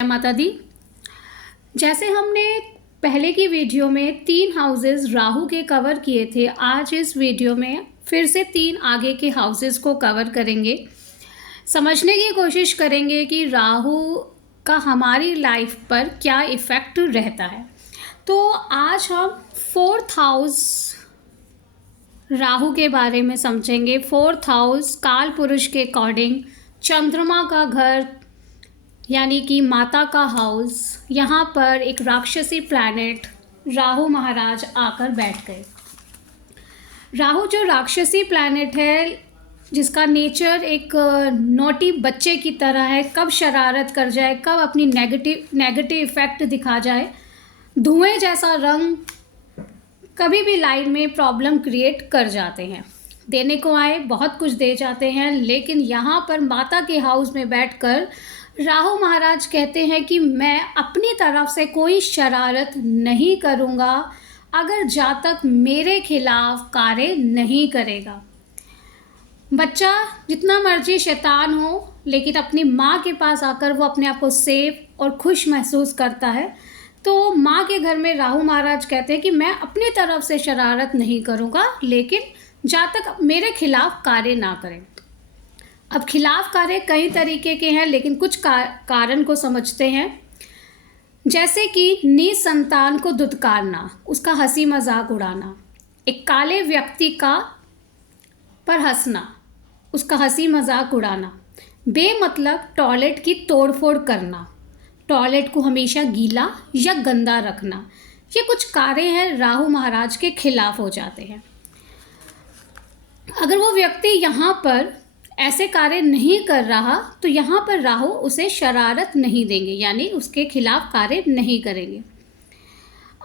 जय माता दी। जैसे हमने पहले की वीडियो में 3 हाउसेस राहु के कवर किए थे, आज इस वीडियो में फिर से 3 आगे के हाउसेस को कवर करेंगे। समझने की कोशिश करेंगे कि राहु का हमारी लाइफ पर क्या इफ़ेक्ट रहता है। तो आज हम 4th हाउस राहु के बारे में समझेंगे। 4th हाउस काल पुरुष के अकॉर्डिंग चंद्रमा का घर यानी कि माता का हाउस, यहाँ पर एक राक्षसी प्लैनेट राहु महाराज आकर बैठ गए। राहु जो राक्षसी प्लैनेट है, जिसका नेचर एक नोटी बच्चे की तरह है, कब शरारत कर जाए, कब अपनी नेगेटिव इफ़ेक्ट दिखा जाए, धुएं जैसा रंग, कभी भी लाइफ में प्रॉब्लम क्रिएट कर जाते हैं। देने को आए बहुत कुछ दे जाते हैं, लेकिन यहाँ पर माता के हाउस में बैठकर राहु महाराज कहते हैं कि मैं अपनी तरफ से कोई शरारत नहीं करूँगा अगर जब तक मेरे खिलाफ कार्य नहीं करेगा। बच्चा जितना मर्जी शैतान हो, लेकिन अपनी माँ के पास आकर वो अपने आप को सेफ और खुश महसूस करता है। तो माँ के घर में राहु महाराज कहते हैं कि मैं अपनी तरफ से शरारत नहीं करूँगा, लेकिन जब तक मेरे खिलाफ कार्य ना करें। अब खिलाफ कार्य कई तरीके के हैं, लेकिन कुछ कारण को समझते हैं। जैसे कि निसंतान को दुत्कारना, उसका हंसी मजाक उड़ाना, एक काले व्यक्ति का पर हंसना, उसका हंसी मजाक उड़ाना, बेमतलब टॉयलेट की तोड़फोड़ करना, टॉयलेट को हमेशा गीला या गंदा रखना, ये कुछ कार्य हैं राहु महाराज के खिलाफ हो जाते हैं। अगर वो व्यक्ति यहाँ पर ऐसे कार्य नहीं कर रहा तो यहाँ पर राहु उसे शरारत नहीं देंगे, यानी उसके खिलाफ कार्य नहीं करेंगे।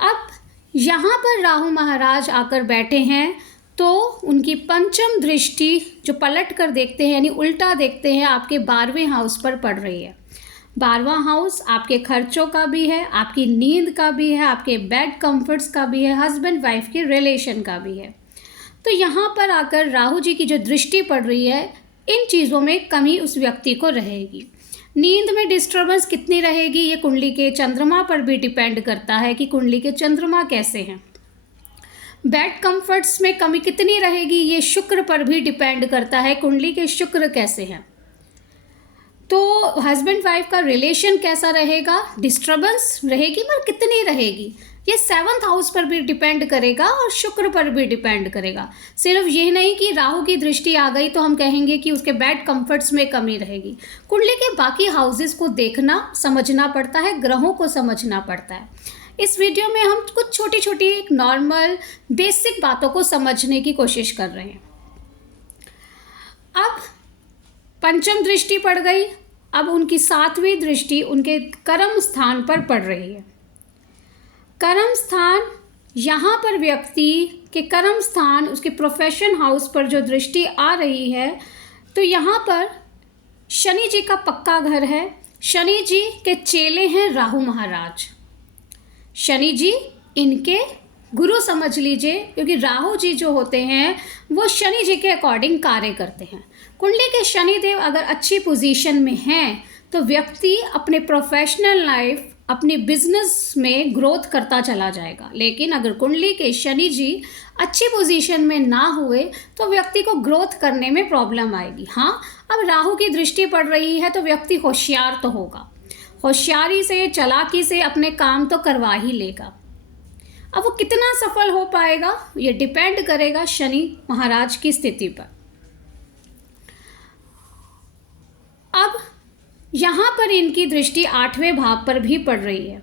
अब यहाँ पर राहु महाराज आकर बैठे हैं तो उनकी पंचम दृष्टि जो पलट कर देखते हैं, यानी उल्टा देखते हैं, आपके 12वें हाउस पर पड़ रही है। 12वां हाउस आपके खर्चों का भी है, आपकी नींद का भी है, आपके बेड कंफर्ट्स का भी है, हस्बैंड वाइफ के रिलेशन का भी है। तो यहाँ पर आकर राहु जी की जो दृष्टि पड़ रही है, इन चीज़ों में कमी उस व्यक्ति को रहेगी। नींद में डिस्टर्बेंस कितनी रहेगी, ये कुंडली के चंद्रमा पर भी डिपेंड करता है कि कुंडली के चंद्रमा कैसे हैं। बेड कंफर्ट्स में कमी कितनी रहेगी, ये शुक्र पर भी डिपेंड करता है, कुंडली के शुक्र कैसे हैं। तो हस्बैंड वाइफ का रिलेशन कैसा रहेगा, डिस्टर्बेंस रहेगी, पर कितनी रहेगी, ये 7th हाउस पर भी डिपेंड करेगा और शुक्र पर भी डिपेंड करेगा। सिर्फ ये नहीं कि राहु की दृष्टि आ गई तो हम कहेंगे कि उसके बेड कंफर्ट्स में कमी रहेगी। कुंडली के बाकी हाउसेस को देखना समझना पड़ता है, ग्रहों को समझना पड़ता है। इस वीडियो में हम कुछ छोटी छोटी एक नॉर्मल बेसिक बातों को समझने की कोशिश कर रहे हैं। अब पंचम दृष्टि पड़ गई, अब उनकी 7वीं दृष्टि उनके कर्म स्थान पर पड़ रही है। कर्म स्थान, यहाँ पर व्यक्ति के कर्म स्थान, उसके प्रोफेशन हाउस पर जो दृष्टि आ रही है, तो यहाँ पर शनि जी का पक्का घर है। शनि जी के चेले हैं राहु महाराज। शनि जी इनके गुरु समझ लीजिए, क्योंकि राहु जी जो होते हैं वो शनि जी के अकॉर्डिंग कार्य करते हैं। कुंडली के शनिदेव अगर अच्छी पोजीशन में हैं तो व्यक्ति अपने प्रोफेशनल लाइफ, अपने बिजनेस में ग्रोथ करता चला जाएगा। लेकिन अगर कुंडली के शनि जी अच्छी पोजीशन में ना हुए तो व्यक्ति को ग्रोथ करने में प्रॉब्लम आएगी। हाँ, अब राहु की दृष्टि पड़ रही है तो व्यक्ति होशियार तो होगा, होशियारी से, चालाकी से अपने काम तो करवा ही लेगा। अब वो कितना सफल हो पाएगा ये डिपेंड करेगा शनि महाराज की स्थिति पर। अब यहाँ पर इनकी दृष्टि 8वें भाव पर भी पड़ रही है।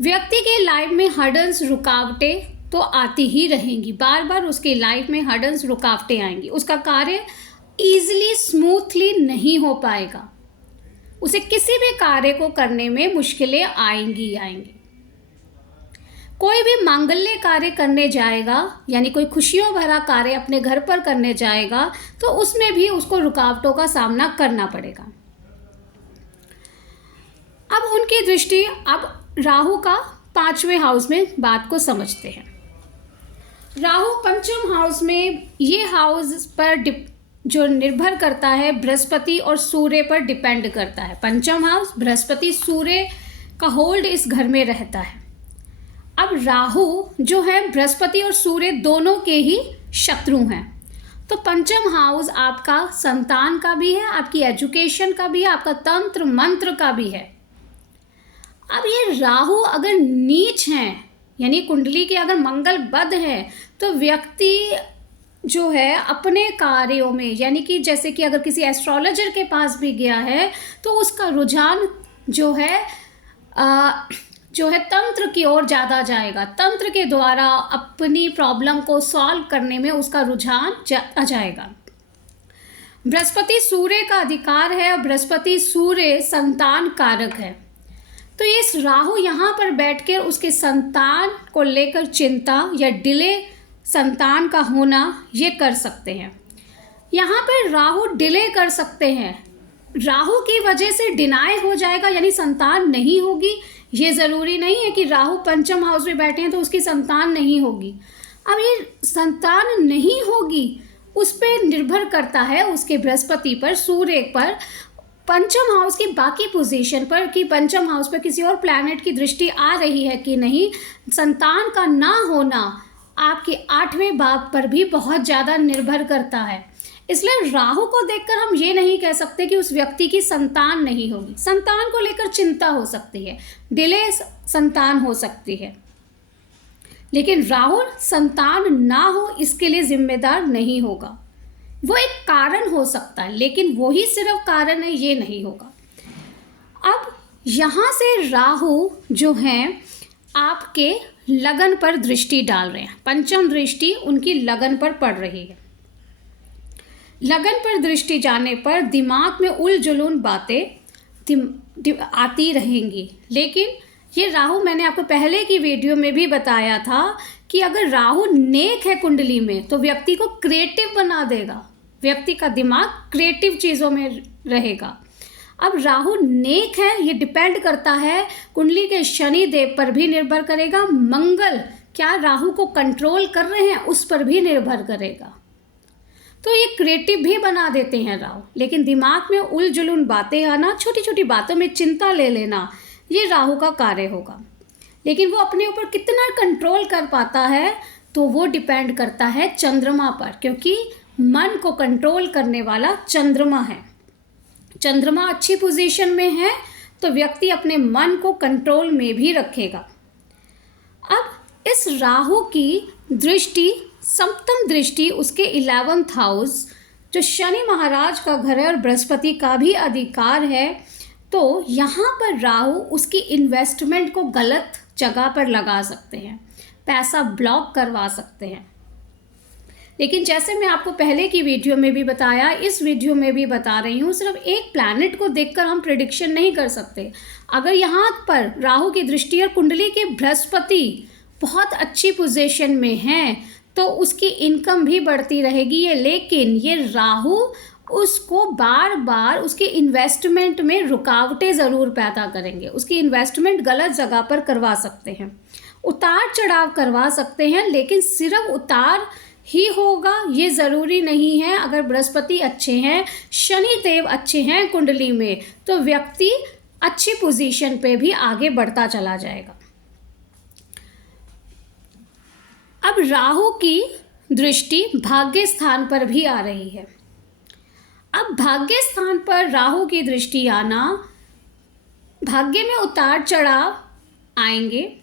व्यक्ति के लाइफ में हर्डल्स, रुकावटें तो आती ही रहेंगी, बार बार उसके लाइफ में हर्डल्स, रुकावटें आएंगी। उसका कार्य ईजिली, स्मूथली नहीं हो पाएगा, उसे किसी भी कार्य को करने में मुश्किलें आएंगी। कोई भी मांगल्य कार्य करने जाएगा, यानी कोई खुशियों भरा कार्य अपने घर पर करने जाएगा, तो उसमें भी उसको रुकावटों का सामना करना पड़ेगा। अब उनकी दृष्टि, अब राहु का 5वें हाउस में बात को समझते हैं। राहु पंचम हाउस में, ये हाउस पर जो निर्भर करता है बृहस्पति और सूर्य पर डिपेंड करता है। पंचम हाउस बृहस्पति सूर्य का होल्ड इस घर में रहता है। अब राहु जो है बृहस्पति और सूर्य दोनों के ही शत्रु हैं। तो पंचम हाउस आपका संतान का भी है, आपकी एजुकेशन का भी है, आपका तंत्र मंत्र का भी है। अब ये राहु अगर नीच हैं, यानी कुंडली के अगर मंगल बद है, तो व्यक्ति जो है अपने कार्यों में, यानी कि जैसे कि अगर किसी एस्ट्रोलॉजर के पास भी गया है तो उसका रुझान जो है तंत्र की ओर ज़्यादा जाएगा। तंत्र के द्वारा अपनी प्रॉब्लम को सॉल्व करने में उसका रुझान ज़्यादा जाएगा। बृहस्पति सूर्य का अधिकार है और बृहस्पति सूर्य संतान कारक है। तो ये राहु यहाँ पर बैठकर उसके संतान को लेकर चिंता या डिले संतान का होना ये कर सकते हैं। यहाँ पर राहु डिले कर सकते हैं, राहु की वजह से डिनाई हो जाएगा, यानी संतान नहीं होगी। ये ज़रूरी नहीं है कि राहु पंचम हाउस में बैठे हैं तो उसकी संतान नहीं होगी। अब ये संतान नहीं होगी उस पर निर्भर करता है उसके बृहस्पति पर, सूर्य पर, पंचम हाउस की बाकी पोजीशन पर, कि पंचम हाउस पर किसी और प्लैनेट की दृष्टि आ रही है कि नहीं। संतान का ना होना आपके 8वें भाव पर भी बहुत ज़्यादा निर्भर करता है। इसलिए राहु को देखकर हम ये नहीं कह सकते कि उस व्यक्ति की संतान नहीं होगी। संतान को लेकर चिंता हो सकती है, डिले संतान हो सकती है, लेकिन राहु संतान ना हो इसके लिए जिम्मेदार नहीं होगा। वो एक कारण हो सकता है, लेकिन वही सिर्फ कारण है ये नहीं होगा। अब यहाँ से राहु जो हैं आपके लगन पर दृष्टि डाल रहे हैं, पंचम दृष्टि उनकी लगन पर पड़ रही है। लगन पर दृष्टि जाने पर दिमाग में उलझुल बातें आती रहेंगी। लेकिन ये राहु, मैंने आपको पहले की वीडियो में भी बताया था कि अगर राहु नेक है कुंडली में तो व्यक्ति को क्रिएटिव बना देगा, व्यक्ति का दिमाग क्रिएटिव चीज़ों में रहेगा। अब राहु नेक है, ये डिपेंड करता है कुंडली के शनि देव पर भी निर्भर करेगा, मंगल क्या राहु को कंट्रोल कर रहे हैं उस पर भी निर्भर करेगा। तो ये क्रिएटिव भी बना देते हैं राहु, लेकिन दिमाग में उलझुल बातें आना, छोटी छोटी बातों में चिंता ले लेना, ये राहु का कार्य होगा। लेकिन वो अपने ऊपर कितना कंट्रोल कर पाता है तो वो डिपेंड करता है चंद्रमा पर, क्योंकि मन को कंट्रोल करने वाला चंद्रमा है। चंद्रमा अच्छी पोजीशन में है तो व्यक्ति अपने मन को कंट्रोल में भी रखेगा। अब इस राहु की दृष्टि, सप्तम दृष्टि उसके 11th हाउस जो शनि महाराज का घर है और बृहस्पति का भी अधिकार है, तो यहाँ पर राहु उसकी इन्वेस्टमेंट को गलत जगह पर लगा सकते हैं, पैसा ब्लॉक करवा सकते हैं। लेकिन जैसे मैं आपको पहले की वीडियो में भी बताया, इस वीडियो में भी बता रही हूँ, सिर्फ एक प्लैनेट को देखकर हम प्रेडिक्शन नहीं कर सकते। अगर यहाँ पर राहु की दृष्टि और कुंडली के बृहस्पति बहुत अच्छी पोजीशन में हैं तो उसकी इनकम भी बढ़ती रहेगी है, लेकिन ये राहु उसको बार बार उसके इन्वेस्टमेंट में रुकावटें ज़रूर पैदा करेंगे। उसकी इन्वेस्टमेंट गलत जगह पर करवा सकते हैं, उतार चढ़ाव करवा सकते हैं, लेकिन सिर्फ उतार ही होगा ये ज़रूरी नहीं है। अगर बृहस्पति अच्छे हैं, शनि देव अच्छे हैं कुंडली में, तो व्यक्ति अच्छी पोजीशन पे भी आगे बढ़ता चला जाएगा। अब राहु की दृष्टि भाग्य स्थान पर भी आ रही है। अब भाग्य स्थान पर राहु की दृष्टि आना, भाग्य में उतार चढ़ाव आएंगे,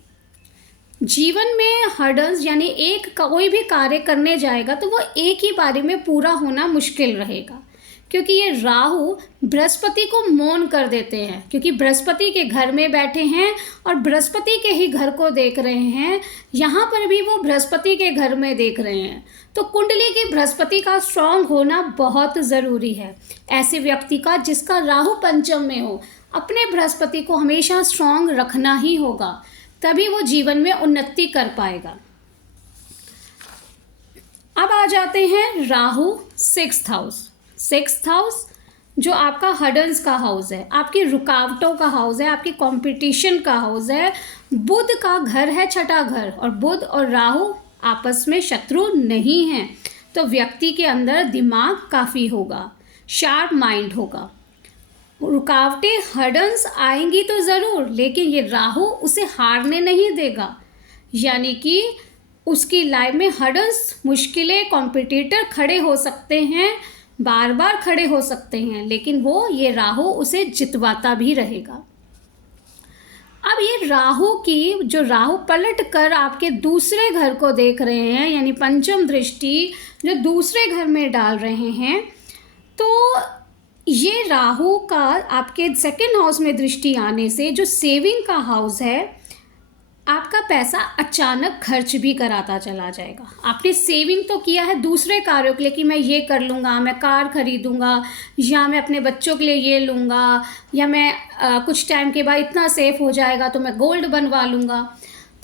जीवन में हर्डल्स, यानी एक कोई भी कार्य करने जाएगा तो वो एक ही बारी में पूरा होना मुश्किल रहेगा, क्योंकि ये राहु बृहस्पति को मौन कर देते हैं, क्योंकि बृहस्पति के घर में बैठे हैं और बृहस्पति के ही घर को देख रहे हैं। यहाँ पर भी वो बृहस्पति के घर में देख रहे हैं, तो कुंडली के बृहस्पति का स्ट्रांग होना बहुत ज़रूरी है। ऐसे व्यक्ति का जिसका राहु पंचम में हो, अपने बृहस्पति को हमेशा स्ट्रांग रखना ही होगा, तभी वो जीवन में उन्नति कर पाएगा। अब आ जाते हैं Rahu 6th house. 6th house जो आपका हर्डल्स का हाउस है, आपकी रुकावटों का हाउस है, आपकी कंपटीशन का हाउस है, बुध का घर है, छठा घर, और बुध और राहु आपस में शत्रु नहीं हैं। तो व्यक्ति के अंदर दिमाग काफ़ी होगा, शार्प माइंड होगा। रुकावटें हर्डल्स आएंगी तो ज़रूर, लेकिन ये राहु उसे हारने नहीं देगा। यानी कि उसकी लाइफ में हर्डल्स, मुश्किलें, कॉम्पिटिटर खड़े हो सकते हैं, बार बार खड़े हो सकते हैं, लेकिन वो ये राहु उसे जितवाता भी रहेगा। अब ये राहु की जो राहु पलट कर आपके दूसरे घर को देख रहे हैं, यानी पंचम दृष्टि जो दूसरे घर में डाल रहे हैं, तो ये राहु का आपके सेकंड हाउस में दृष्टि आने से जो सेविंग का हाउस है, आपका पैसा अचानक खर्च भी कराता चला जाएगा। आपने सेविंग तो किया है दूसरे कार्यों के लिए कि मैं ये कर लूँगा, मैं कार खरीदूँगा, या मैं अपने बच्चों के लिए ये लूँगा, या मैं कुछ टाइम के बाद इतना सेफ हो जाएगा तो मैं गोल्ड बनवा लूँगा।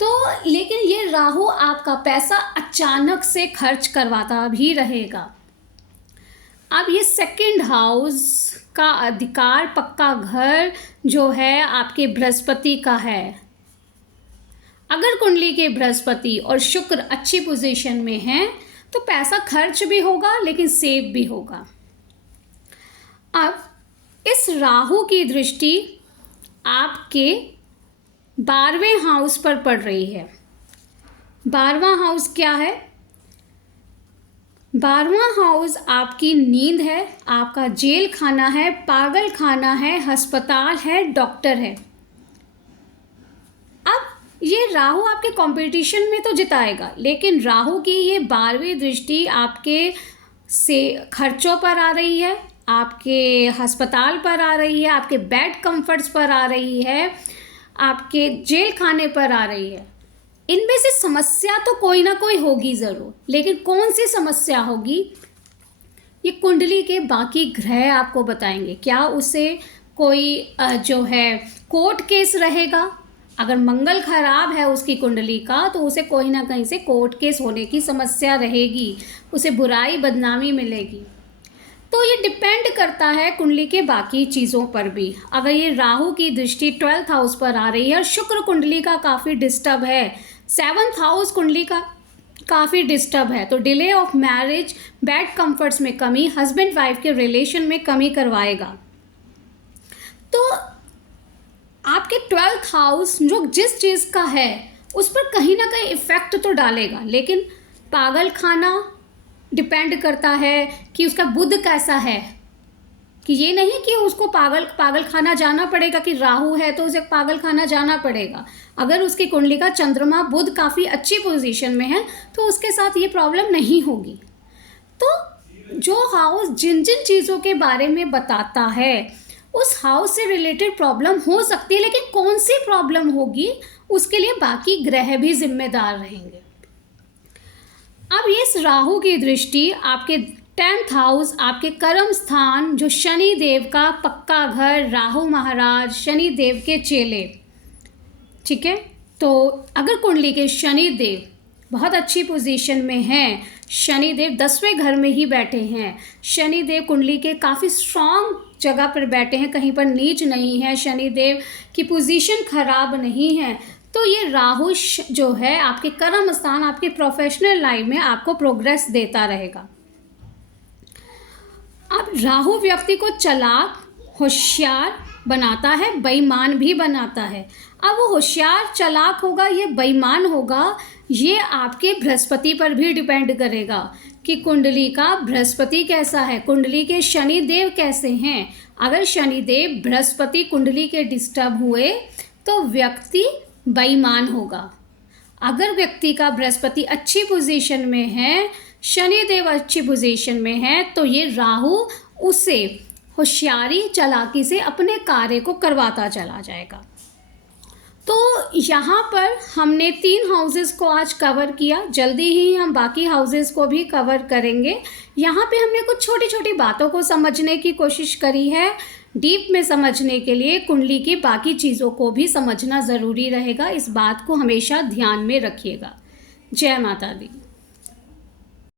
तो लेकिन ये राहु आपका पैसा अचानक से खर्च करवाता भी रहेगा। अब ये सेकंड हाउस का अधिकार पक्का घर जो है आपके बृहस्पति का है। अगर कुंडली के बृहस्पति और शुक्र अच्छी पोजीशन में हैं तो पैसा खर्च भी होगा लेकिन सेव भी होगा। अब इस राहु की दृष्टि आपके 12वें हाउस पर पड़ रही है। 12वां हाउस क्या है? 12वां हाउस आपकी नींद है, आपका जेल खाना है, पागल खाना है, अस्पताल है, डॉक्टर है। अब ये राहु आपके कंपटीशन में तो जिताएगा, लेकिन राहु की ये 12वीं दृष्टि आपके से खर्चों पर आ रही है, आपके अस्पताल पर आ रही है, आपके बेड कंफर्ट्स पर आ रही है, आपके जेल खाने पर आ रही है। इनमें से समस्या तो कोई ना कोई होगी ज़रूर, लेकिन कौन सी समस्या होगी ये कुंडली के बाकी ग्रह आपको बताएंगे। क्या उसे कोई जो है कोर्ट केस रहेगा? अगर मंगल खराब है उसकी कुंडली का तो उसे कोई ना कहीं से कोर्ट केस होने की समस्या रहेगी, उसे बुराई बदनामी मिलेगी। तो ये डिपेंड करता है कुंडली के बाकी चीज़ों पर भी। अगर ये राहु की दृष्टि 12th हाउस पर आ रही है और शुक्र कुंडली का काफ़ी डिस्टर्ब है, 7th हाउस कुंडली का काफ़ी डिस्टर्ब है, तो delay of marriage, bad comforts में कमी, हस्बैंड वाइफ के रिलेशन में कमी करवाएगा। तो आपके 12th हाउस जो जिस चीज़ का है उस पर कहीं ना कहीं इफ़ेक्ट तो डालेगा, लेकिन पागल खाना डिपेंड करता है कि उसका बुध कैसा है, कि ये नहीं कि उसको पागल खाना जाना पड़ेगा कि राहु है तो उसे पागल खाना जाना पड़ेगा। अगर उसकी कुंडली का चंद्रमा बुध काफ़ी अच्छी पोजीशन में है तो उसके साथ ये प्रॉब्लम नहीं होगी। तो जो हाउस जिन जिन चीज़ों के बारे में बताता है उस हाउस से रिलेटेड प्रॉब्लम हो सकती है, लेकिन कौन सी प्रॉब्लम होगी उसके लिए बाकी ग्रह भी जिम्मेदार रहेंगे। अब ये इस राहु की दृष्टि आपके 10th हाउस, आपके कर्म स्थान जो शनि देव का पक्का घर, राहु महाराज, शनि देव के चेले, ठीक है। तो अगर कुंडली के शनि देव बहुत अच्छी पोजीशन में हैं, शनि देव 10वें घर में ही बैठे हैं, शनि देव कुंडली के काफ़ी स्ट्रॉन्ग जगह पर बैठे हैं, कहीं पर नीच नहीं है, शनि देव की पोजीशन खराब नहीं है, तो ये राहु जो है आपके कर्म स्थान, आपके प्रोफेशनल लाइफ में आपको प्रोग्रेस देता रहेगा। अब राहु व्यक्ति को चालाक, होशियार बनाता है, बेईमान भी बनाता है। अब वो होशियार चालाक होगा, ये बेईमान होगा, ये आपके बृहस्पति पर भी डिपेंड करेगा कि कुंडली का बृहस्पति कैसा है, कुंडली के शनि देव कैसे हैं। अगर शनि देव बृहस्पति कुंडली के डिस्टर्ब हुए तो व्यक्ति बेईमान होगा। अगर व्यक्ति का बृहस्पति अच्छी पोजीशन में है, शनि देव अच्छी पोजीशन में है, तो ये राहु उसे होशियारी चालाकी से अपने कार्य को करवाता चला जाएगा। तो यहाँ पर हमने 3 हाउसेस को आज कवर किया, जल्दी ही हम बाकी हाउसेस को भी कवर करेंगे। यहाँ पे हमने कुछ छोटी छोटी बातों को समझने की कोशिश करी है। डीप में समझने के लिए कुंडली की बाकी चीज़ों को भी समझना ज़रूरी रहेगा, इस बात को हमेशा ध्यान में रखिएगा। जय माता दी।